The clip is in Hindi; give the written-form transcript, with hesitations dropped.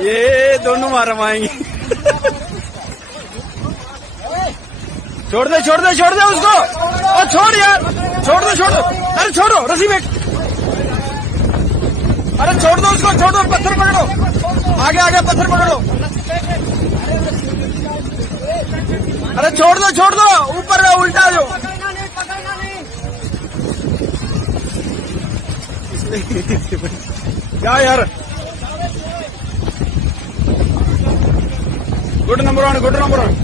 ये दोनों मार माएंगे। छोड़ दे उसको। और छोड़ यार, छोड़ दो। अरे छोड़ो, रस्सी में। अरे छोड़ दो उसको, पत्थर पकड़ो। आगे पत्थर पकड़ो। अरे छोड़ दो, ऊपर उल्टा जो। क्या यार, गुड नंबर 1।